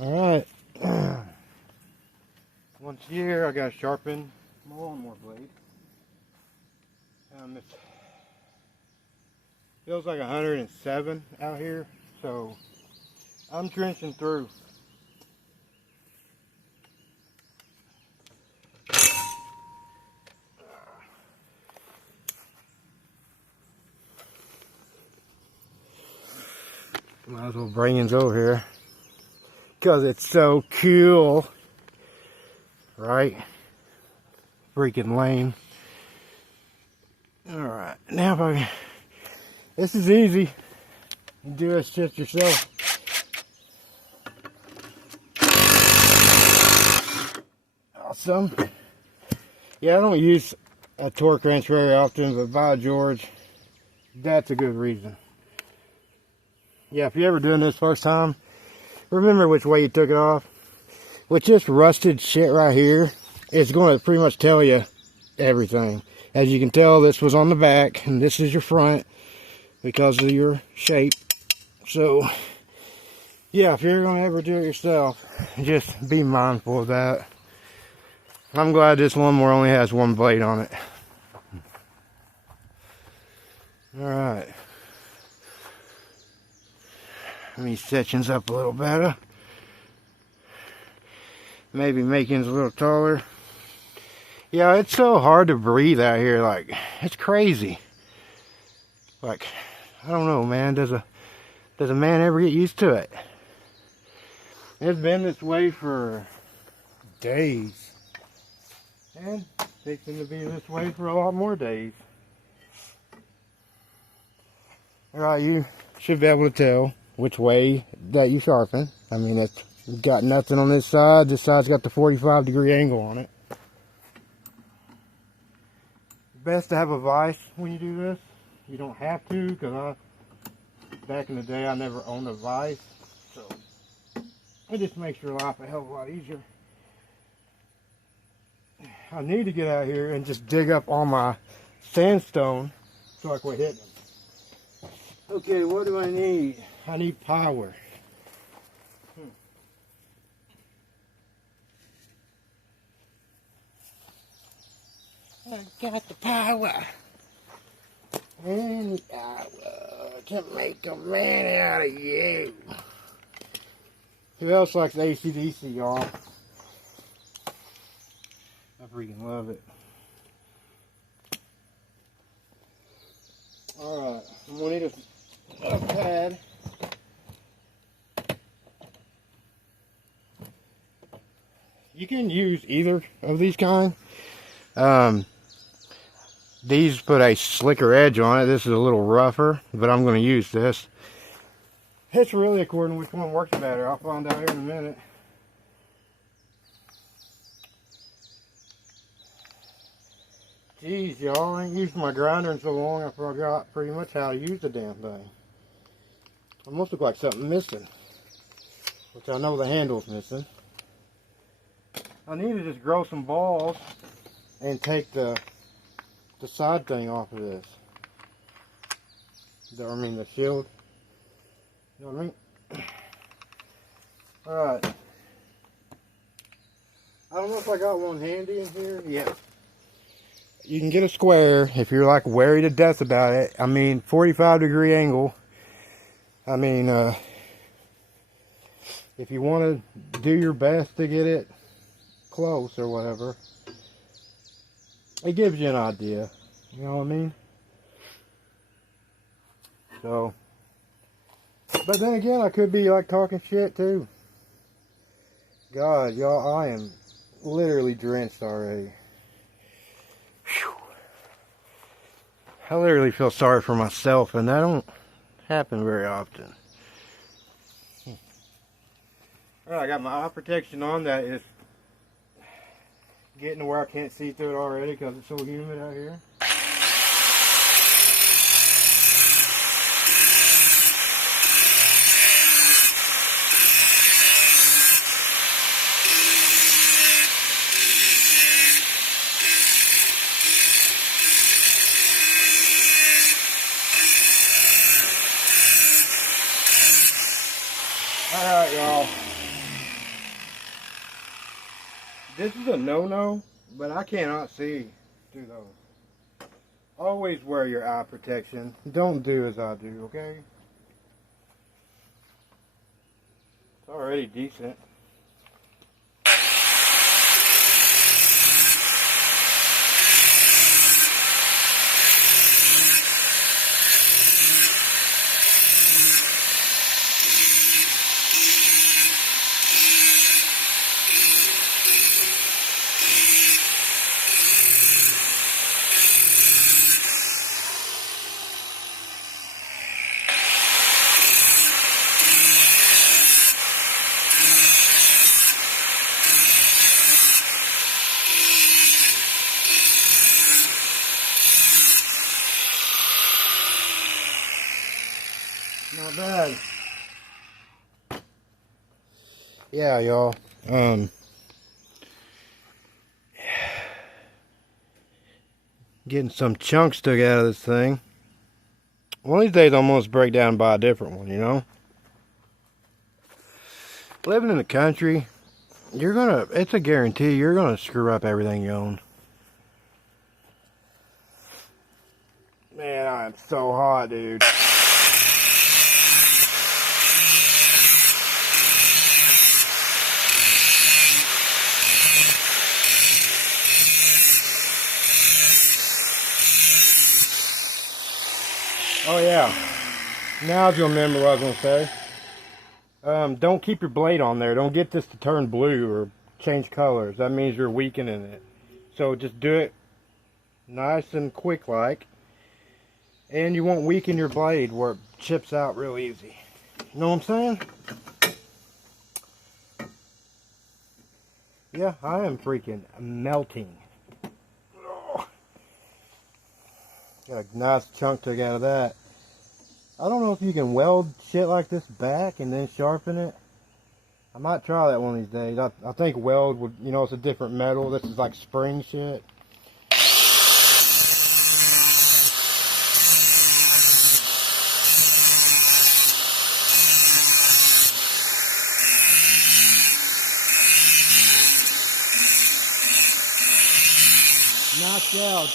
Alright. Once a year I gotta sharpen my lawnmower blade. It feels like 107 out here, so I'm drenching through. Might as well bring it over here because it's so cool, right? Freaking lame. All right, now if I, this is easy. You do this shit yourself. Awesome. Yeah, I don't use a torque wrench very often, but by George, that's a good reason. Yeah, if you're ever doing this first time, remember which way you took it off. With this rusted shit right here, it's going to pretty much tell you everything. As you can tell, this was on the back, and this is your front because of your shape. So, yeah, if you're going to ever do it yourself, just be mindful of that. I'm glad this lawnmower only has one blade on it. Alright. Let me sections up a little better. Maybe making it a little taller. Yeah, it's so hard to breathe out here. Like, it's crazy. Like, I don't know, man. Does a man ever get used to it? It's been this way for days. And it's going to be this way for a lot more days. Alright, you should be able to tell which way that you sharpen. I mean, it's got nothing on this side. This side's got the 45-degree angle on it. Best to have a vise when you do this. You don't have to, because back in the day I never owned a vise, so it just makes your life a hell of a lot easier. I need to get out here and just dig up all my sandstone so I quit hitting them. Okay, what do I need? I need power. I got the power. And power to make a man out of you. Who else likes AC/DC, y'all? I freaking love it. Alright, I'm gonna need a pad. You can use either of these kind. These put a slicker edge on it. This is a little rougher, but I'm going to use this. It's really according to which one works better. I'll find out here in a minute. Jeez, y'all, I ain't used my grinder in so long I forgot pretty much how to use the damn thing. Almost look like something missing, which I know the handle's missing. I need to just grow some balls and take the side thing off of this. I mean the shield. You know what I mean? Alright. I don't know if I got one handy in here. Yeah. You can get a square if you're like wary to death about it. I mean, 45-degree angle. I mean, if you want to do your best to get it close or whatever, it gives you an idea. You know what I mean? So, but then again, I could be like talking shit too. God, y'all, I am literally drenched already. Whew. I literally feel sorry for myself, and that don't happen very often. Alright, I got my eye protection on. That is getting to where I can't see through it already because it's so humid out here. Alright, y'all. This is a no-no, but I cannot see through those. Always wear your eye protection. Don't do as I do, okay? It's already decent. Not bad. Yeah, y'all. Getting some chunks took out of this thing. One of these days, I'm going to break down and buy a different one, you know? Living in the country, it's a guarantee, you're gonna screw up everything you own. Man, I'm so hot, dude. Oh yeah, now you'll remember what I was going to say. Don't keep your blade on there. Don't get this to turn blue or change colors. That means you're weakening it. So just do it nice and quick like. And you won't weaken your blade where it chips out real easy. You know what I'm saying? Yeah, I am freaking melting. Got a nice chunk took out of that. I don't know if you can weld shit like this back and then sharpen it. I might try that one of these days. I think weld would, you know, it's a different metal. This is like spring shit. Knocked out.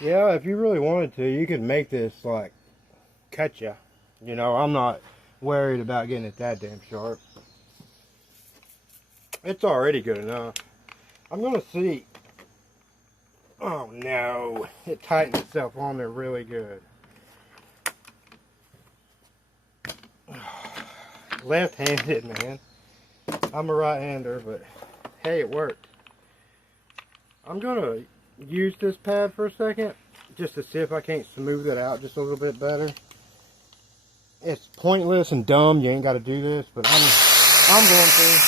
Yeah, if you really wanted to, you could make this like cut ya. You know, I'm not worried about getting it that damn sharp. It's already good enough. I'm gonna see. Oh no, it tightened itself on there really good. Left-handed, man. I'm a right-hander, but hey, it worked. I'm gonna use this pad for a second just to see if I can't smooth it out just a little bit better. It's pointless and dumb, you ain't got to do this, but I'm going to.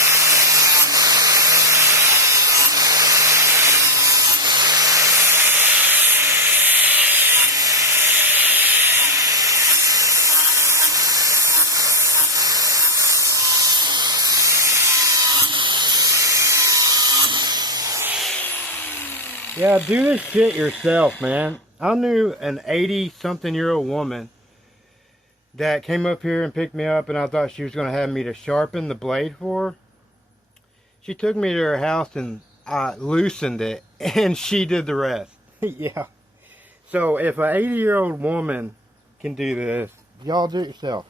Yeah, do this shit yourself, man. I knew an 80-something-year-old woman that came up here and picked me up, and I thought she was going to have me to sharpen the blade for her. She took me to her house and I loosened it, and she did the rest. Yeah. So if an 80-year-old woman can do this, y'all do it yourself.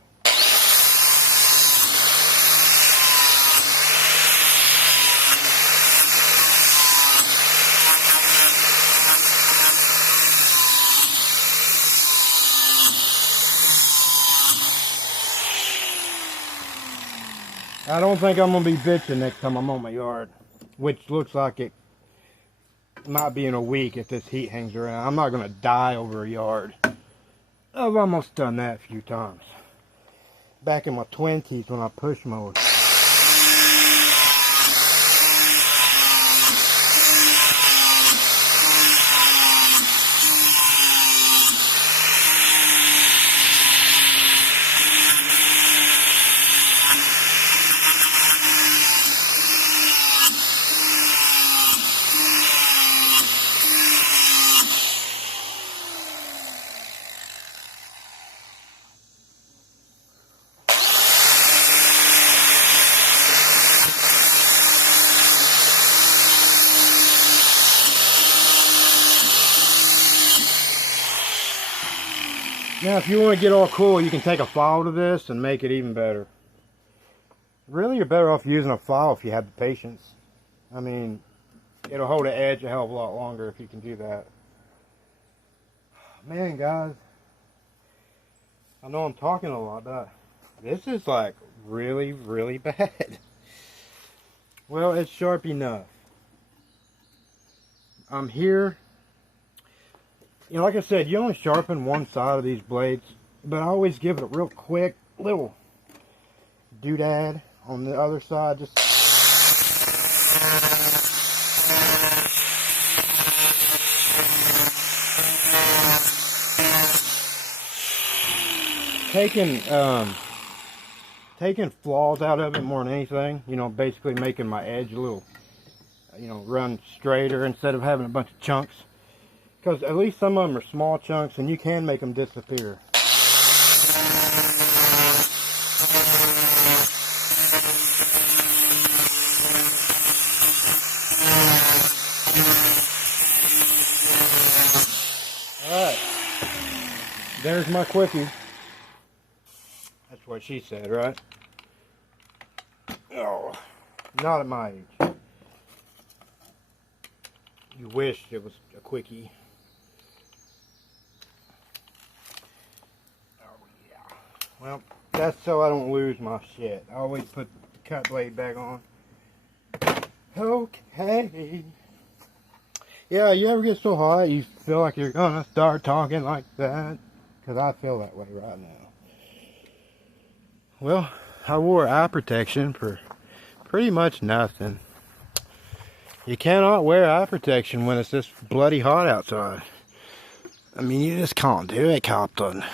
I don't think I'm going to be bitching next time I'm on my yard, which looks like it might be in a week if this heat hangs around. I'm not going to die over a yard. I've almost done that a few times. Back in my 20s when I push mowed. Now, if you want to get all cool, you can take a file to this and make it even better. Really, you're better off using a file if you have the patience. I mean, it'll hold the edge a hell of a lot longer if you can do that. Man, guys, I know I'm talking a lot, but this is like really, really bad. Well, it's sharp enough. I'm here. You know, like I said, you only sharpen one side of these blades, but I always give it a real quick little doodad on the other side. Just taking flaws out of it more than anything. You know, basically making my edge a little, you know, run straighter instead of having a bunch of chunks. Because at least some of them are small chunks and you can make them disappear. Alright, there's my quickie. That's what she said, right? Oh, not at my age. You wished it was a quickie. Oh yeah. Well, that's so I don't lose my shit. I always put the cut blade back on. Okay. Yeah, you ever get so hot you feel like you're gonna start talking like that? Because I feel that way right now. Well, I wore eye protection for pretty much nothing. You cannot wear eye protection when it's this bloody hot outside. I mean, you just can't do it, Captain.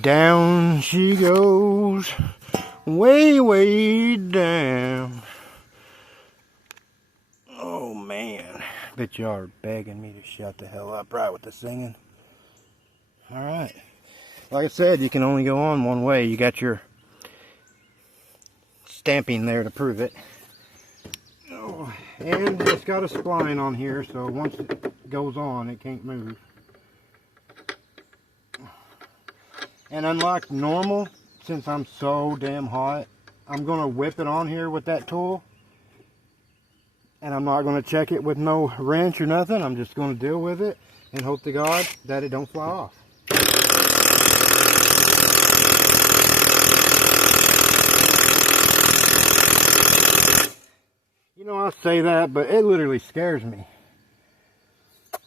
Down she goes, way, way down. Oh, man. Bet y'all are begging me to shut the hell up right with the singing. Alright. Like I said, you can only go on one way. You got your stamping there to prove it. Oh, and it's got a spline on here, so once it goes on, it can't move. And unlike normal, since I'm so damn hot, I'm going to whip it on here with that tool. And I'm not going to check it with no wrench or nothing. I'm just going to deal with it and hope to God that it don't fly off. You know, I say that, but it literally scares me.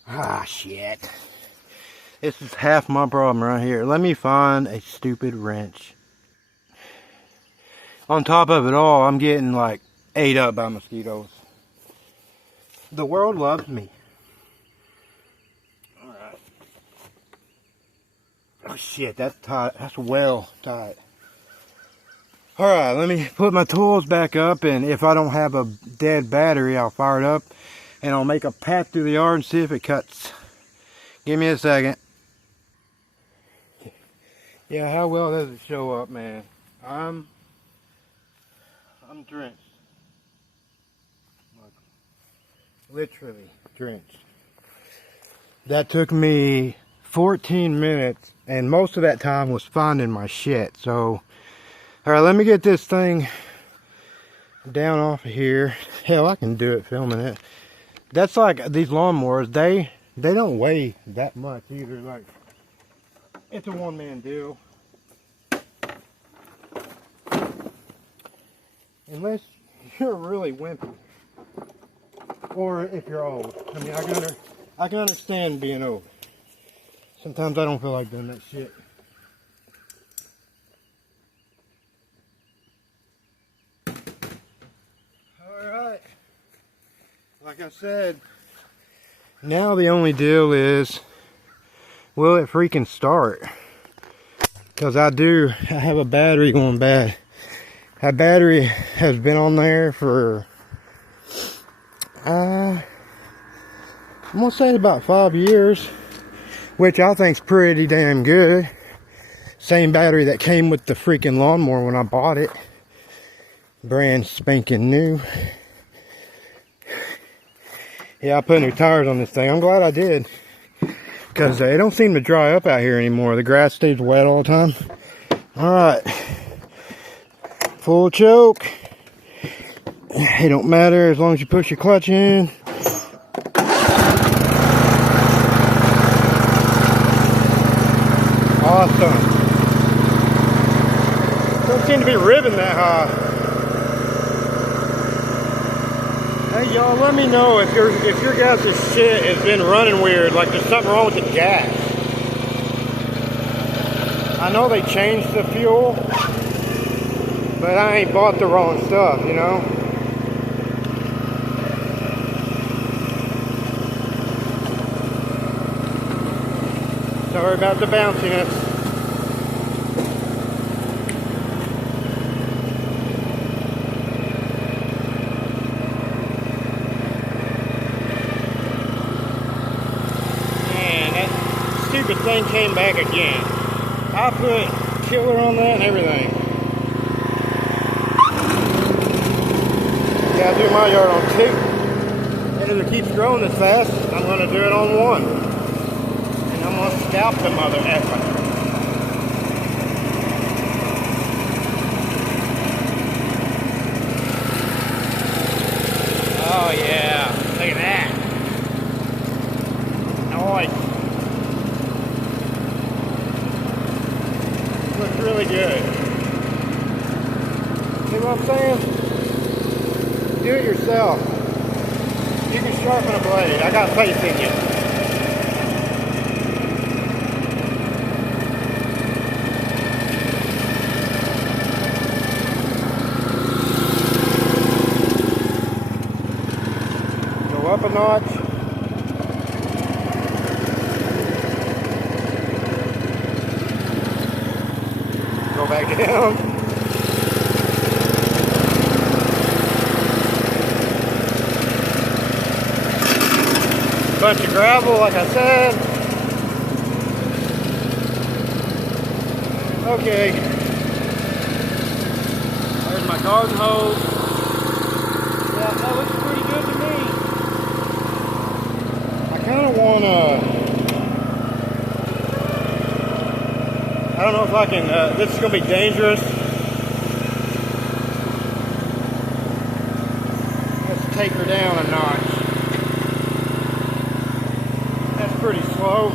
Ah, shit. This is half my problem right here. Let me find a stupid wrench. On top of it all, I'm getting like ate up by mosquitoes. The world loves me. Alright. Oh shit, that's tight. That's well tight. Alright, let me put my tools back up, and if I don't have a dead battery, I'll fire it up and I'll make a path through the yard and see if it cuts. Give me a second. Yeah, how well does it show up, man? I'm drenched. Like, literally drenched. That took me 14 minutes, and most of that time was finding my shit. So, alright, let me get this thing down off of here. Hell, I can do it filming it. That's like these lawnmowers, they don't weigh that much either. Like, it's a one-man deal. Unless you're really wimpy. Or if you're old. I mean, I can understand being old. Sometimes I don't feel like doing that shit. Alright. Like I said, now the only deal is, will it freaking start? Because I have a battery going bad. That battery has been on there for, I'm going to say about 5 years, which I think's pretty damn good. Same battery that came with the freaking lawnmower when I bought it. Brand spanking new. Yeah, I put new tires on this thing. I'm glad I did. because they don't seem to dry up out here anymore. The grass stays wet all the time. Alright. Full choke. It don't matter as long as you push your clutch in. Awesome. Don't seem to be ribbing that high. Hey y'all, let me know if your guys' shit has been running weird, like there's something wrong with the gas. I know they changed the fuel, but I ain't bought the wrong stuff, you know? Sorry about the bounciness. Man, that stupid thing came back again. I put killer on that and everything. Gotta do my yard on 2. And if it keeps growing this fast, I'm gonna do it on 1. And I'm gonna scalp the mother effer. Oh yeah, look at that. Nice. Looks really good. See what I'm saying? Do it yourself. You can sharpen a blade. I got faith in you. Go up a notch. Go back down. Bunch of gravel, like I said. Okay. There's my garden hose. Yeah, that looks pretty good to me. I kind of want to... I don't know if I can... this is going to be dangerous. Let's take her down a notch. Pretty slow.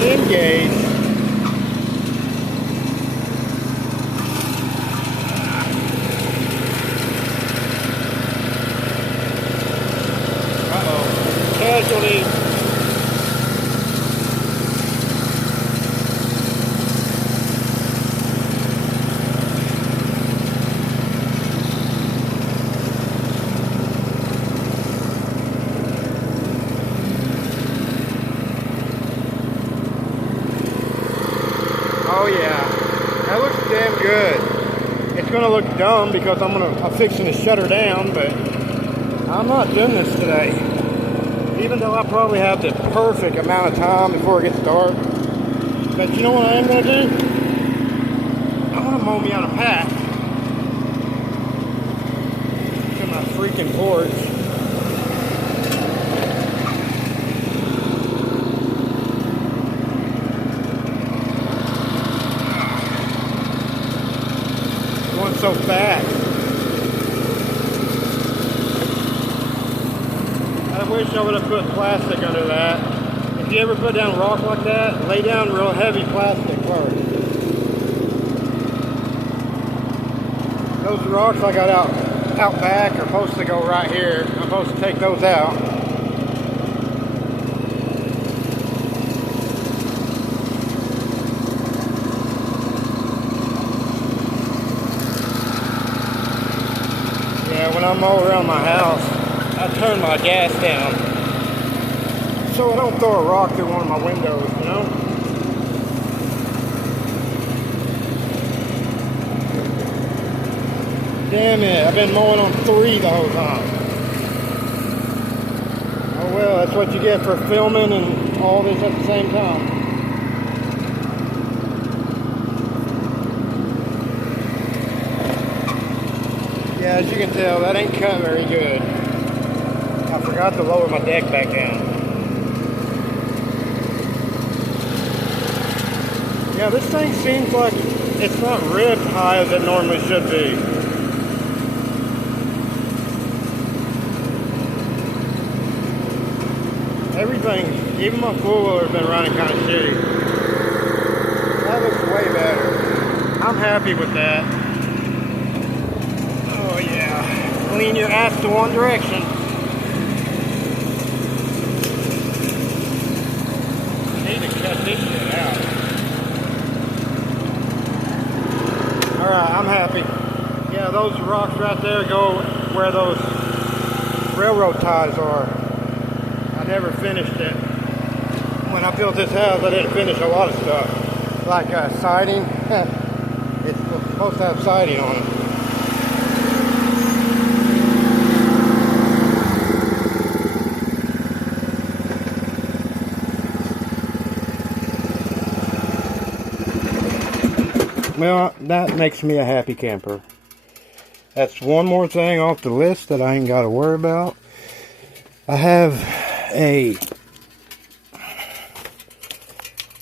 Engage. Uh-oh. Casualty. Oh yeah, that looks damn good. It's gonna look dumb because I'm fixing to shut her down, but I'm not doing this today. Even though I probably have the perfect amount of time before it gets dark. But you know what I am gonna do? I'm gonna mow me out a path to my freaking porch. So fast. I wish I would have put plastic under that. If you ever put down rock like that, lay down real heavy plastic first. Those rocks I got out back are supposed to go right here. I'm supposed to take those out. When I mow around my house, I turn my gas down so I don't throw a rock through one of my windows, you know? Damn it, I've been mowing on 3 the whole time. Oh well, that's what you get for filming and all this at the same time. Yeah, as you can tell, that ain't cut very good. I forgot to lower my deck back down. Yeah, this thing seems like it's not ribbed high as it normally should be. Everything, even my four-wheeler's been running kind of shitty. That looks way better. I'm happy with that. Oh yeah. Lean your ass to one direction. Need to cut this shit out. Alright, I'm happy. Yeah, those rocks right there go where those railroad ties are. I never finished it. When I built this house, I didn't finish a lot of stuff. Like siding. It's supposed to have siding on it. Well, that makes me a happy camper. That's one more thing off the list that I ain't got to worry about. I have a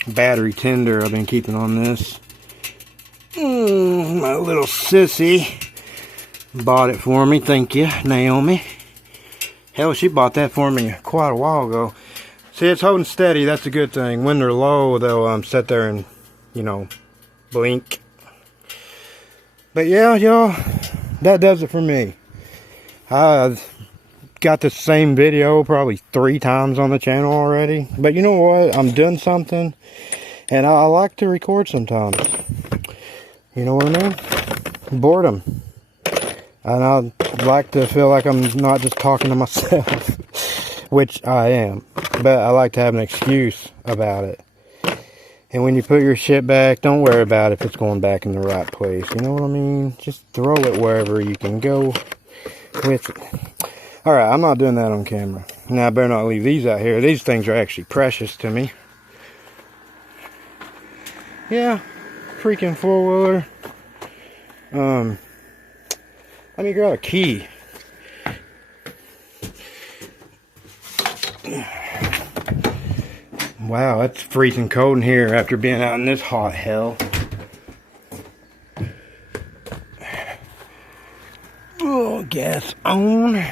battery tender I've been keeping on this. My little sissy bought it for me. Thank you, Naomi. Hell, she bought that for me quite a while ago. See, it's holding steady. That's a good thing. When they're low, they'll sit there and, you know, blink. But yeah, y'all, that does it for me. I've got the same video probably 3 times on the channel already. But you know what? I'm doing something, and I like to record sometimes. You know what I mean? Boredom. And I like to feel like I'm not just talking to myself, which I am. But I like to have an excuse about it. And when you put your shit back, don't worry about if it's going back in the right place. You know what I mean? Just throw it wherever you can go with it. Alright, I'm not doing that on camera. Now, I better not leave these out here. These things are actually precious to me. Yeah, freaking four-wheeler. Let me grab a key. Wow, it's freezing cold in here after being out in this hot hell. Oh, gas on.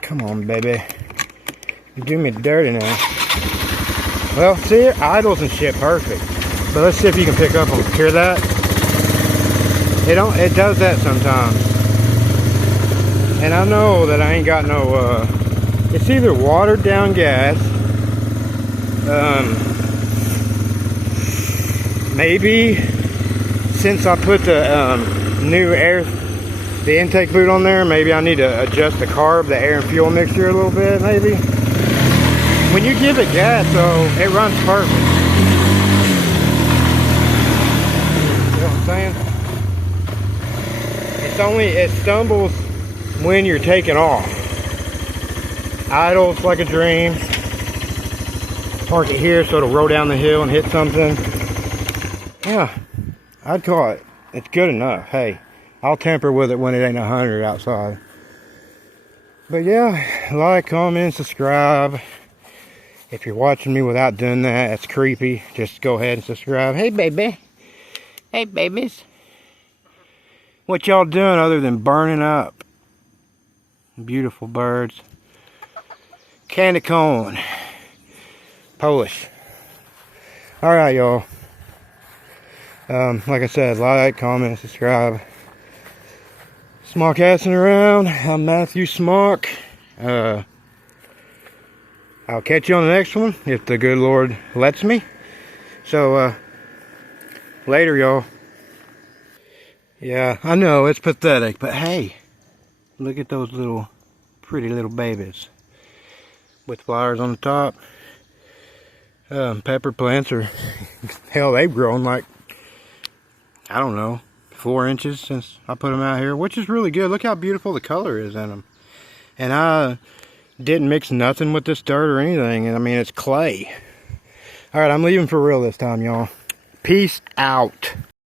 Come on, baby. You do me dirty now. Well, see, it idles and shit perfect. But let's see if you can pick up on it. Hear that? It does that sometimes. And I know that I ain't got no, it's either watered down gas. Maybe since I put the new the intake boot on there, maybe I need to adjust the carb, the air and fuel mixture a little bit, maybe. When you give it gas though, it runs perfect. You know what I'm saying? It stumbles when you're taking off. Idles like a dream. Park it here so it'll roll down the hill and hit something. Yeah, I'd call it. It's good enough. Hey, I'll tamper with it when it ain't 100 outside. But yeah, like, comment, subscribe. If you're watching me without doing that, it's creepy. Just go ahead and subscribe. Hey, baby. Hey, babies. What y'all doing other than burning up? Beautiful birds. Candy corn. Polish. Alright, y'all. Like I said, like, comment, subscribe. Smockassin' around. I'm Matthew Smock. I'll catch you on the next one if the good Lord lets me. So, later, y'all. Yeah, I know, it's pathetic, but hey, look at those pretty little babies with flowers on the top. Pepper plants are, hell, they've grown like, I don't know, 4 inches since I put them out here, which is really good. Look how beautiful the color is in them. And I didn't mix nothing with this dirt or anything, and I mean, it's clay. Alright, I'm leaving for real this time, y'all. Peace out.